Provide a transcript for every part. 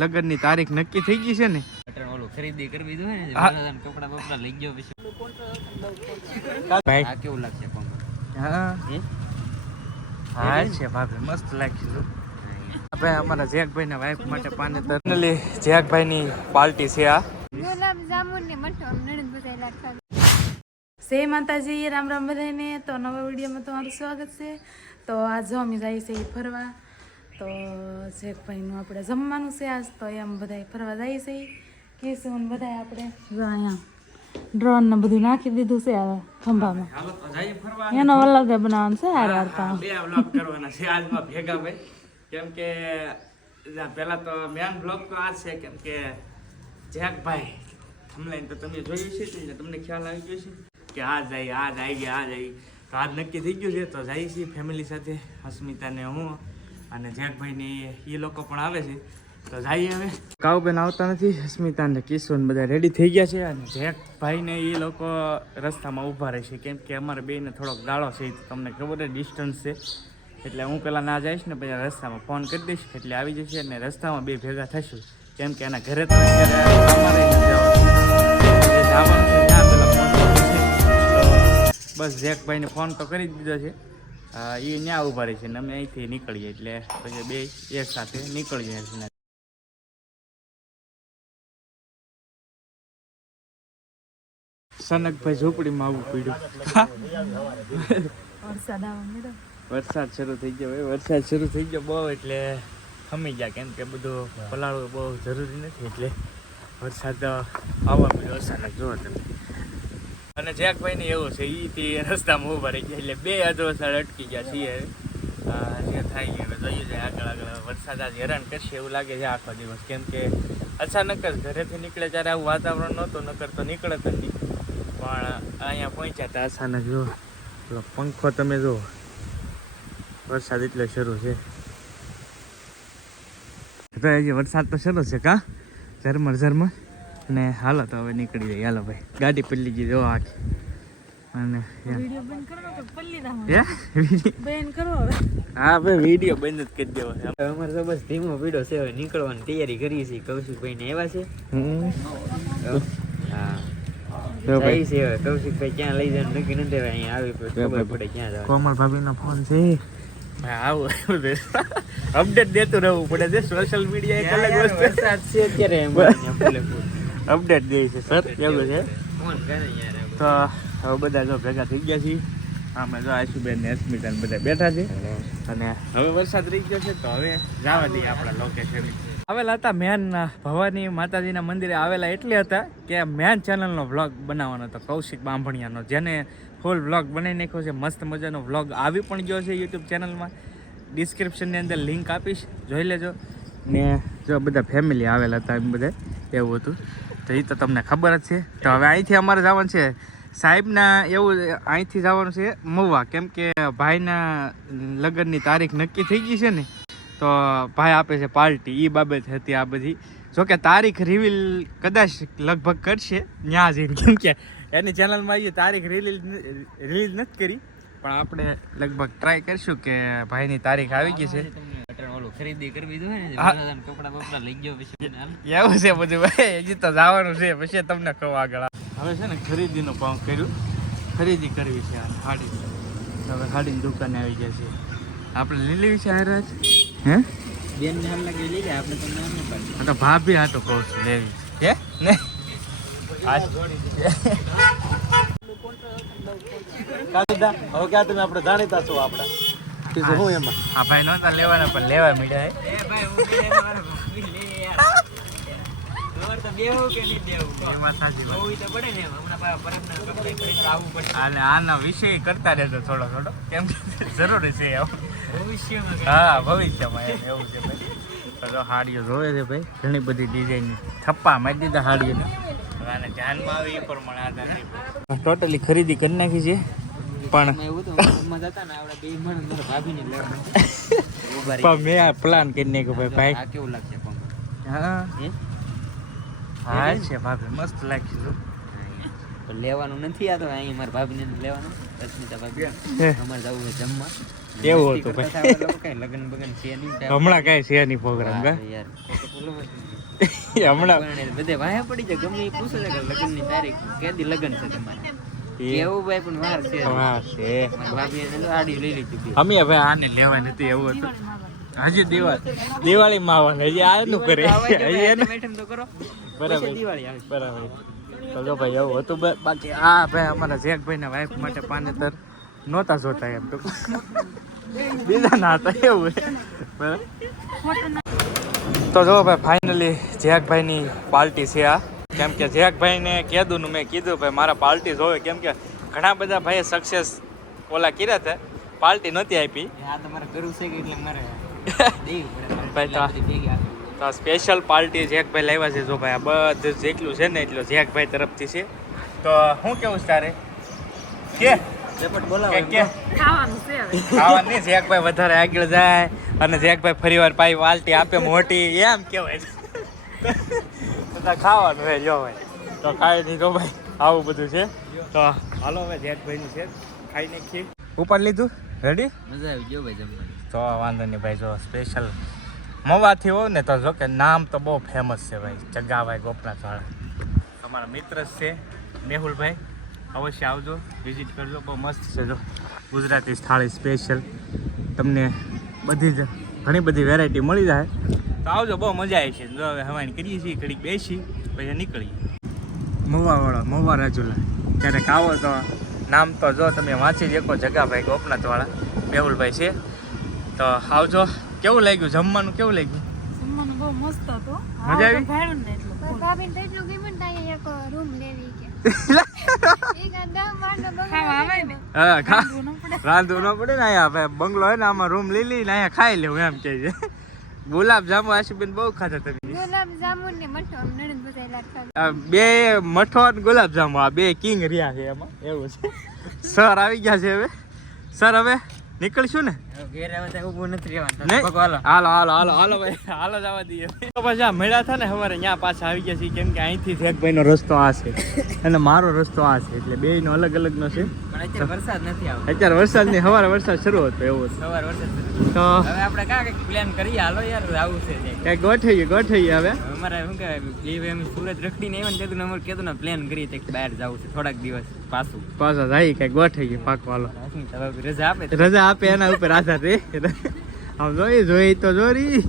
લગનની તારીખ નક્કી થઈ ગઈ છે ને, ઓલું ખરીદી કરવી દો ને કપડા બપડા લઈ ગયો પછી ભાઈ આ કેવું લાગશે હા હા છે ભાભી મસ્ત લાગશે. ભાઈ અમારા જેકભાઈ ના વાઈફ માટે પાનેતર જેકભાઈ ની પાર્ટી છે આ. ગુલાબ જામુન ને મઠો નણંદ બધાય રાખવા. જય માતાજી, રામ રામ બધાને. તો નવા વિડીયોમાં તમારું સ્વાગત છે. તો આજ જો અમે જઈએ છીએ ફરવા. તો જેકભાઈનું આપણે જમવાનું છે આજ, તો એમ બધા ફરવા જઈએ છીએ. કેશું બધા આપણે જો અહીંયા ડ્રોન ને બધું નાખી દીધું છે આ ખંભામાં. એનો અલગ બનાવવાનું છે આ વાર્તા. બે વ્લોગ કરવાના છે આજમાં ભેગા ભાઈ, કેમ કે પહેલા તો મેન વ્લોગ તો આ છે કેમ કે જેકભાઈ ઓનલાઈન તો તમે જોયું છે એટલે તમને ખ્યાલ આવી ગયો છે કે આજ આવી ગયા તો આજ નક્કી થઈ ગયું છે. તો જઈએ છીએ ફેમિલી સાથે, અસ્મિતાને હું અને જેકભાઈને એ લોકો પણ આવે છે. તો જઈએ હવે. કાઉબેન આવતા નથી, અસ્મિતા ને કિશોર બધા રેડી થઈ ગયા છે અને જેકભાઈને એ લોકો રસ્તામાં ઊભા રહેશે કેમ કે અમારે બેને થોડોક ગાળો છે, તમને ખબર છે ડિસ્ટન્સ છે એટલે હું પહેલાં ના જઈશ ને પછી રસ્તામાં ફોન કરી દઈશ એટલે આવી જશે અને રસ્તામાં બે ભેગા થશું કેમ કે એના ઘરે તો અમારે જવાનું છે ત્યાં પેલા ફોન કરશે. તો બસ જેકભાઈને ફોન તો કરી દીધો છે, એ ત્યાં ઊભા રહેશે ને અમે અહીંથી નીકળીએ એટલે પછી બે એક સાથે નીકળીએ. સનકભાઈ ઝૂંપડીમાં આવવું પડ્યું. વરસાદ શરૂ થઈ ગયો ભાઈ, વરસાદ શરૂ થઈ ગયો બહુ એટલે ખમી ગયા કેમ કે બધું પલાળવું બહુ જરૂરી નથી એટલે વરસાદ આવવા મળ્યો અચાનક જુઓ તમે. અને જેકભાઈને એવું છે એ રસ્તામાં ઊભા રહી ગયા એટલે બે અધવસાળ અટકી ગયા છીએ. જે થાય કે હવે જોઈએ જાય આગળ વરસાદ આજ હેરાન કરશે એવું લાગે છે આખો દિવસ કેમ કે અચાનક જ ઘરેથી નીકળે ત્યારે આવું વાતાવરણ નહોતું, નકર તો નીકળે જ નથી. પણ અહીંયા પહોંચ્યા હતા અચાનક જુઓ પેલો પંખો તમે જુઓ, વરસાદ એટલે શરૂ છે. તો હજી વરસાદ તો શરૂ છે કા ઝરમર અને હાલો તો હવે નીકળી જાય. હાલો ભાઈ, ગાડી પલ્લી ગઈ જો આખી અને હા ભાઈ વિડીયો બંધ જ કરી દેવો છે અમારે તો બસ ધીમો પીડો છે, હવે નીકળવાની તૈયારી કરીએ છીએ. કૌશિકભાઈ ને આવ્યા છે. હા કૌશિકભાઈ ક્યાં લઈ જાય નક્કી નથી, અહીંયા આવી ખબર પડે ક્યાં જાય. કોમલ ભાભી નો ફોન છે આવું અપડેટ દેતું રહેવું પડે છે. સોશિયલ મીડિયા એક અલગ વસ્તુ વરસાદ છે અત્યારે અપડેટ દે છે સર એવું છે. ફોન કરે યાર. તો હવે બધા જો ભેગા થઈ ગયા છીએ. અમે જો આશુબેન ને અસ્મિતા બધા બેઠા છે અને હવે વરસાદ રહી ગયો છે તો હવે જવા દઈએ આપણા લોકેશન. આવેલા હતા મેન ભવાની માતાજીના મંદિરે આવેલા એટલે હતા કે મેન ચેનલનો વ્લોગ બનાવવાનો હતો કૌશિક બાંભણિયાનો, જેને ફૂલ વ્લોગ બનાવી નાખ્યો છે. મસ્ત મજાનો વ્લોગ આવી પણ ગયો છે યુટ્યુબ ચેનલમાં. ડિસ્ક્રિપ્શનની અંદર લિંક આપીશ, જોઈ લેજો. ને જો બધા ફેમિલી આવેલા હતા એમ બધા એવું હતું તો એ તો તમને ખબર જ છે. તો હવે અહીંથી અમારે જવાનું છે સાહેબના, એવું અહીંથી જવાનું છે મહુવા કેમ કે ભાઈના લગ્નની તારીખ નક્કી થઈ ગઈ છે ને, તો ભાઈ આપે છે પાર્ટી. એ બાબત હતી આ બધી. જોકે તારીખ રિવીલ કદાચ લગભગ કરશે ત્યાં જઈને કેમ કે એની ચેનલમાં એ તારીખ રિલીઝ નથી કરી, પણ આપણે લગભગ ટ્રાય કરશું કે ભાઈની તારીખ આવી ગઈ છે. ઓલું ખરીદી કરવી દો ને કપડા બપડા લઈ ગયો પછી એવું છે બધું ભાઈ, હજી તો જવાનું છે પછી તમને કહું આગળ. હવે છે ને ખરીદીનું કામ કર્યું, ખરીદી કરવી છે સાડી. હવે સાડીની દુકાને આવી ગયા છે આપણે. લઈ લેવી છે હારાજ હે બેન ને હાલ લાગે લઈ લે આપણે તમને આમ ન પાડી. તો ભાભી હાટો કહું છું લેવી હે ને હવે ક્યાં તમે આપણે જાણીતા છો આપડા બીજું હું એમાં. હા ભાઈ નહોતા લેવાના પણ લેવા મળ્યા એ ભાઈ હું લે મારો લે યાર ખબર તો દેવું કે નહીં દેવું એમાં સાચી વાત. જોવી તો પડે ને હમણાં પરમના કપડે કરી તો આવવું પડે. અને આના વિષય કરતા રહેજો થોડો કેમ કે જરૂરી છે એવું ભવિષ્યમાં હા ભવિષ્યમાં એમ એવું છે ભાઈ. તો હાડીઓ જોવે છે ભાઈ, ઘણી બધી ડિઝાઇન થપ્પા મારી દીધા હાડીઓને. અને ધ્યાનમાં આવે એ પ્રમાણે આધાર ટોટલી ખરીદી કરી નાખી છે પણ એવું તો મમ્મા જતા ને આપણે બે મણ મારા ભાભીને લેવા મેં આ પ્લાન કરી નાખ્યો ભાઈ. આ કેવું લાગશે પણ હા હે હા છે ભાભી મસ્ત લાગશે. તો લેવાનું નથી આ તો અહીં મારા ભાભીને લેવાનું અસ્મિતા ભાભી અમારે જવું છે જમવા કેવું હતું ભાઈ કઈ લગન બગન છે નહીં હમણાં કઈ છે નહીં પ્રોગ્રામ કા યાર હમણાં બધે વાયા પડી જાય ગમે એ પૂછે છે કે લગન ની તારીખ કેદી લગન છે તમારે કેવું ભાઈ પણ વાર છે હા છે મારી ભાભીએ તો આડી લઈ લીધી અમે હવે આને લેવા નથી એવું હતું હજી દિવાળીમાં આવવાનું હજી આનું કરે હજી એને મેઠમ તો કરો બરાબર દિવાળી આવે બરાબર તો જો ભાઈ એવું હતું બાકી આ ભાઈ અમારા જેકભાઈ ના વાઈફ માટે પાનેતર નહોતા જોતા એમ તો બીજા ના હતા એવું બરાબર તો જો ભાઈ ફાઇનલી જેકભાઈની પાર્ટી છે આ કેમ કે જેકભાઈને કીધું મેં કીધું ભાઈ મારા પાર્ટી જોવે કેમ કે ઘણા બધા ભાઈએ સક્સેસ ઓલા કર્યા હતા પાર્ટી નહોતી આપી આ તમારે કરવું છે કે એટલે મારે ભાઈ તો સ્પેશિયલ પાર્ટી જેકભાઈ લાવ્યા છે જો ભાઈ આ બધું જેટલું છે ને એટલું જેકભાઈ તરફથી છે તો શું કેવું છે તારે કે ખાવાનું નહીં જેકભાઈ વધારે આગળ જાય અને જેકભાઈ ફરીવાર પાઈ પાર્ટી આપે મોટી એમ કેવાય બધા ખાવાનું હોય જો ભાઈ તો ખાઈ નહીં તો ભાઈ આવું બધું છે તો હાલો હવે જેકભાઈનું છે ખાઈ નાખીએ ઉપર લીધું રેડી મજા આવી ગયો ભાઈ જમવાની તો વાંધો નહીં ભાઈ જો સ્પેશિયલ મવાથી હોય ને તો જો કે નામ તો બહુ ફેમસ છે ભાઈ જગાભાઈ ગોપનાથવાળા તમારા મિત્ર જ છે મેહુલભાઈ અવશ્ય આવજો વિઝિટ કરજો બહુ મસ્ત છે જો ગુજરાતી થાળી સ્પેશિયલ તમને બધી જ ઘણી બધી વેરાયટી મળી જાય તો આવજો બહુ મજા આવી છે જો હવે હવાણી કરીએ છીએ ઘડીક બેસી પછી નીકળીએ મવા રાજુલા ક્યારેક આવો તો નામ તો જો તમે વાંચી શકો જગાભાઈ ગોપનાથવાળા મેહુલભાઈ છે તો આવજો કેવું લાગ્યું જમવાનું કેવું લાગ્યું જમવાનું બહુ મસ્ત હતું મજા આવી ભાડું ને એટલું ભાભીને તો એટલું ગમ્યું ને ત્યાં એક રૂમ લેવી કે એક આ 10 માળનો ખાવા આવે ને હા ખાવું ન પડે રાંધવું ન પડે ને અહીંયા ભાઈ બંગલો હોય ને આમાં રૂમ લઈ લઈને અહીંયા ખાઈ લેવું એમ કે છે ગુલાબ જાંબુ આશુબેન બહુ ખાતા તમે ગુલાબ જામુન ને મઠો નણંદ બધા લાગતા આ બે મઠો અને ગુલાબ જાંબુ આ બે કિંગ રહ્યા છે એમાં એવું છે સર આવી ગયા છે હવે સર હવે નીકળશું ને ઘેર આવે તો ઊભું નથી રહેવાનું નહીં? હાલો હાલો હાલો હાલો હાલો ભાઈ હાલો જવા દઈએ તો પછી આ મળ્યા હતા ને સવારે ત્યાં પાછા આવી ગયા છે કેમ કે અહીંથી જેકભાઈનો રસ્તો આ છે અને મારો રસ્તો આ છે એટલે બેયનો અલગ અલગનો છે પણ અત્યારે વરસાદ નથી આવતો અત્યારે વરસાદની સવારે વરસાદ શરૂ હતો એવો હતો સવાર વરસાદ તો હવે આપણે કાંઈક પ્લાન કરીએ હાલો યાર આવું છે કંઈક ગોઠવીએ હવે અમારે શું કહેવાય એમ સુરત રખડીને આવ્યા ને અમારે કીધું પ્લાન કરીએ તો બહાર જવું છે થોડાક દિવસ પાછું પાછા જાય કંઈક ગોઠવીએ પાકો હાલો હવે રજા આપે તો રજા આપે એના ઉપર આધાર રે આમ જોઈ તો જોરી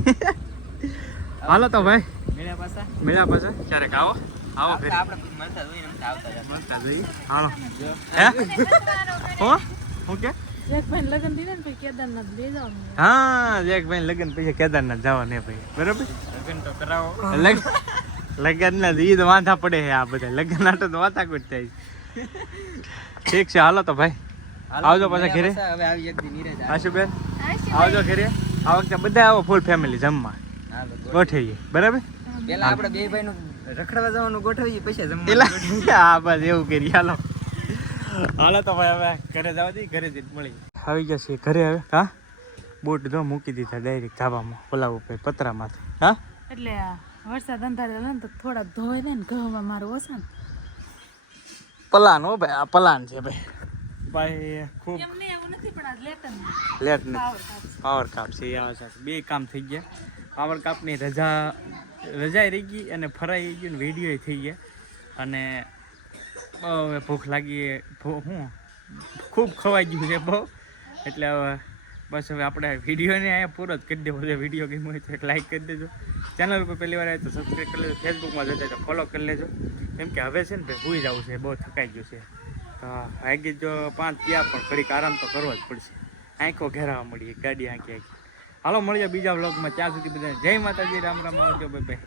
હાલો તો ભાઈ મેળા પાછા મળ્યા પાછા ક્યારેક આવો ફેર આપણે મળતા જોઈએ ને આવતા જાય મળતા જઈએ હાલો હે હો ઓકે જેકભાઈ લગન દીધે ને પછી કેદારનાથ લઈ જાવ હા જેકભાઈ લગન પછી કેદારનાથ જવા ને ભાઈ બરાબર લગ્ન તો કરાવો લગન ના ઈદ વાંધા પડે છે આ બધા લગન નાટો તો વાતાકૂટ થાય ઠીક છે હાલો તો ભાઈ આવજો પાછા ઘરે હવે આવી એક દી નીરજ આશુબેન આવજો ઘરે આ વખતે બધા આવો ફૂલ ફેમિલી જમવા ગોઠવીએ બરાબર પેલા આપણે બે ભાઈ નું રખડવા જવાનું ગોઠવીએ પછી જમવાનું પેલા હા બસ એવું કરીએ હાલો હાલો તો ભાઈ હવે ઘરે જવા દઈએ ઘરે જઈને મળી આવી ગયા છીએ ઘરે હવે હા બોટ જો મૂકી દીધા ડાયરેક્ટ ધાબામાં ઓલા ઉપર પતરામાંથી હા એટલે આ વરસાદ અંધારે ને તો થોડા ધોઈ દે ને ઘઉંમાં મારું ઓછા ને પલાન હો ભાઈ આ પલાન છે ભાઈ ભાઈ ખૂબ એમને એવું નથી પણ આ લેટર લેટ નથી પાવર કાપ છે આ સાથે બે કામ થઈ ગયા પાવર કાપની રજા રહી ગઈ અને ફરાઈ ગયું ને વિડીયો થઈ ગયા અને હવે ભૂખ લાગી હું ખૂબ ખવાઈ ગયું છે બહુ એટલે હવે બસ હવે આપણે વિડીયોને અહીંયા પૂરો જ કરી દેવો છે વિડીયો ગેમ હોય તો એક લાઈક કરી દેજો ચેનલ ઉપર પહેલી વાર આવે તો સબસ્ક્રાઈબ કરી લેજો ફેસબુકમાં જતા તો ફોલો કરી લેજો કેમ કે હવે છે ને ભાઈ ભૂઈ જવું છે બહુ થકાઈ ગયું છે તો આગી જો 5 ગયા પણ ઘડીક આરામ તો કરવો જ પડશે આંખો ઘેરાવા મળી ગાડી આંખી હાલો મળીએ બીજા વ્લોગમાં ત્યાં સુધી બધા જય માતાજી રામ રામ આવજો ભાઈ.